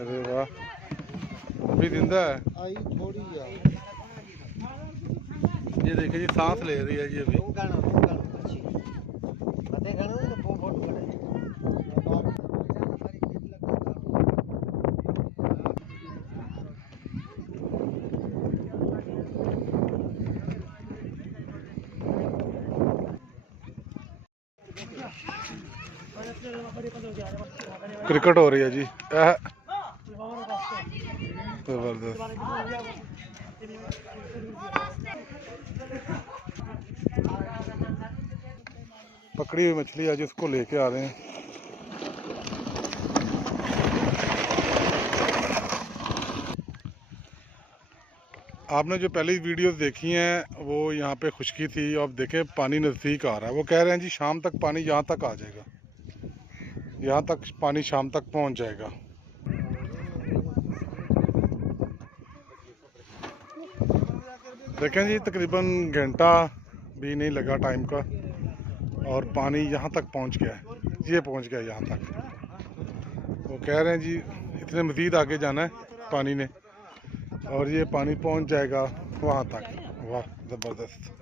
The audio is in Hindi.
अरे वाह, अभी जिंदा है। आई थोड़ी यार, ये देखिए जी, सांस ले रही है जी अभी। क्रिकेट हो रही है जी, जबरदस्त। पकड़ी हुई मछली आज इसको लेके आ रहे हैं। आपने जो पहली वीडियोस देखी हैं वो यहाँ पे खुश्की थी, अब देखें पानी नज़दीक आ रहा है। वो कह रहे हैं जी शाम तक पानी यहाँ तक आ जाएगा, यहाँ तक पानी शाम तक पहुँच जाएगा। देखें जी, तकरीबन घंटा भी नहीं लगा टाइम का और पानी यहाँ तक पहुँच गया है। ये पहुँच गया यहाँ तक। वो कह रहे हैं जी इतने मज़ीद आगे जाना है पानी ने और ये पानी पहुँच जाएगा वहाँ तक। वाह, ज़बरदस्त।